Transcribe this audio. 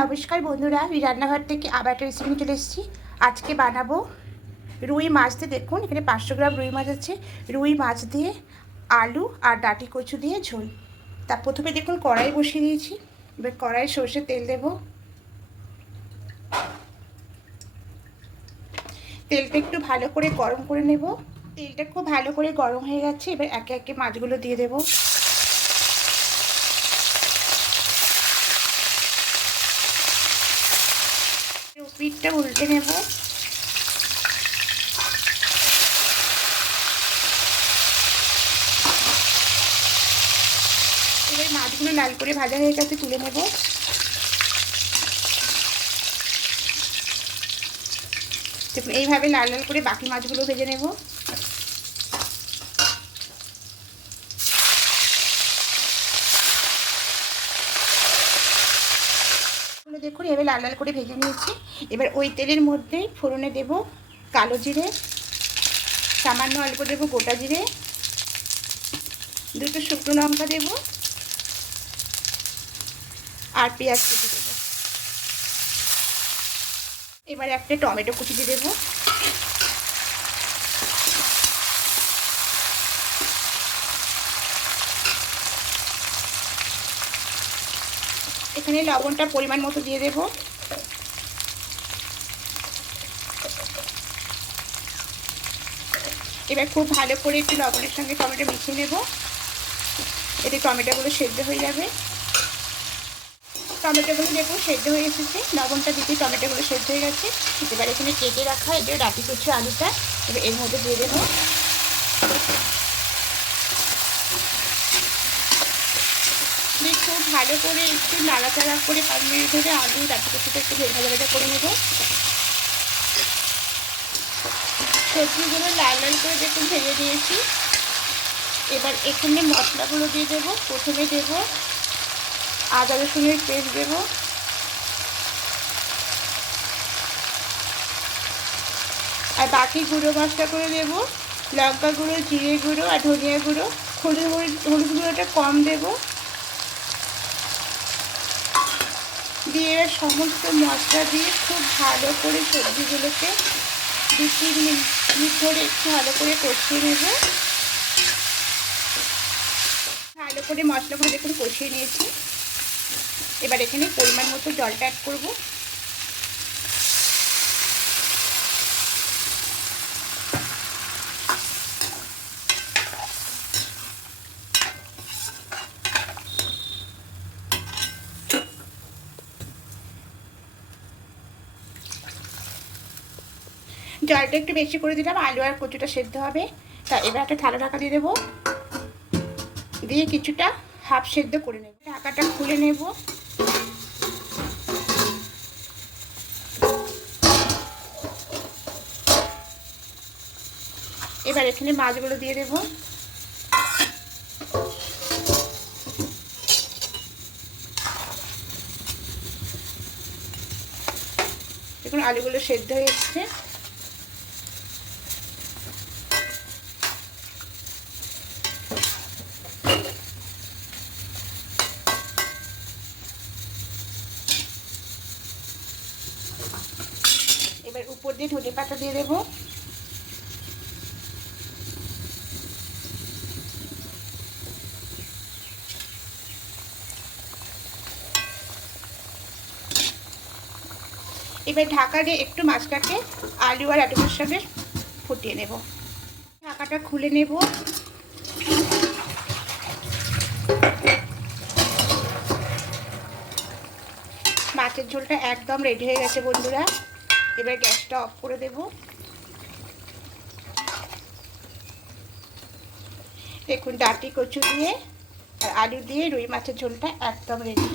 নমস্কার বন্ধুরা, আমি রান্নাঘর থেকে আবার একটা রেসিপি চলে এসেছি। আজকে বানাবো রুই মাছ দিয়ে, দেখুন এখানে পাঁচশো গ্রাম রুই মাছ আছে। রুই মাছ দিয়ে আলু আর ডাটি কচু দিয়ে ঝোল। তা প্রথমে দেখুন কড়াই বসিয়ে দিয়েছি। এবার কড়াই সর্ষে তেল দেব। তেলটা একটু ভালো করে গরম করে নেব। তেলটা খুব ভালো করে গরম হয়ে গেছে, এবার একে একে মাছগুলো দিয়ে দেবো। পিঠটা উল্টে নেব। এবার মাছগুলো লাল করে ভাজা হয়ে গেছে, তুলে নেব। এইভাবে লাল লাল করে বাকি মাছগুলো ভেজে নেব। দেখুন এবার লাল লাল করে ভেজে নিয়েছি। এবার ওই তেলের মধ্যেই ফোড়নে দেব কালো জিরে, সামান্য অল্প দেবো গোটা জিরে, দুটো শুকনো লঙ্কা দেব, আর পেঁয়াজ কুচি দেব। এবার একটা টমেটো কুচি দিয়ে দেবো। এখানে লবণটা পরিমাণ মতো দিয়ে দেব। এবার খুব ভালো করে একটু লবণের সঙ্গে টমেটো মিশিয়ে নেব। এতে টমেটোগুলো সেদ্ধ হয়ে যাবে। টমেটোগুলো দেখুন সেদ্ধ হয়ে এসেছে। লবণটা দিতে টমেটোগুলো সেদ্ধ হয়ে গেছে। এবার এখানে কেটে রাখা যে রাতি করছে আলুটা। এবার এর মধ্যে দিয়ে দেবো দিয়ে খুব ভালো করে একটু নাড়াচাড়া করে পাঁচ মিনিট ধরে আলু রাখি কচুটা একটু ভাজা ভাজা করে নেব। সবজিগুলো লাল লাল করে দেখুন ভেজে দিয়েছি এবার এখানে মশলাগুলো দিয়ে দেবো, প্রথমে দেবো আদা রসুনের পেস্ট দেবো। আর বাকি গুঁড়ো মশলা করে দেবো, লঙ্কা গুঁড়ো, জিরে গুঁড়ো আর ধনিয়া গুঁড়ো। হলুদ হলুদ গুঁড়োটা কম দেবো। দিয়ে সমস্ত মশলা দিয়ে খুব ভালো করে সবজিগুলোকে দু তিন মিনিট ধরে একটু ভালো করে কষিয়ে নেব। ভালো করে মশলা ভালো করে কষিয়ে নিয়েছি। এবার এখানে পরিমাণ মতো জলটা অ্যাড করব। জলটা একটু বেশি করে দিলাম, আলু আর কচুটা সেদ্ধ হবে। তা এবার একটা থালা ঢাকা দিয়ে দেবো। দিয়ে কিছুটা হাফ সেদ্ধ করে নেব। ঢাকাটা খুলে নেব। এবার এখানে মাছগুলো দিয়ে দেবো। দেখুন, আলুগুলো সেদ্ধ হয়ে এসছে এবার উপর দিয়ে ধনে পাতা দিয়ে দেবো। এবার ঢাকা দিয়ে একটু মাছটাকে আলু আর আটুকুর সঙ্গে ফুটিয়ে নেব। ঢাকাটা খুলে নেব। মাছের ঝোলটা একদম রেডি হয়ে গেছে বন্ধুরা। এবার গ্যাসটা অফ করে দেব। দেখুন ডাটি কচু দিয়ে আর আলু দিয়ে রুই মাছের ঝোলটা একদম রেডি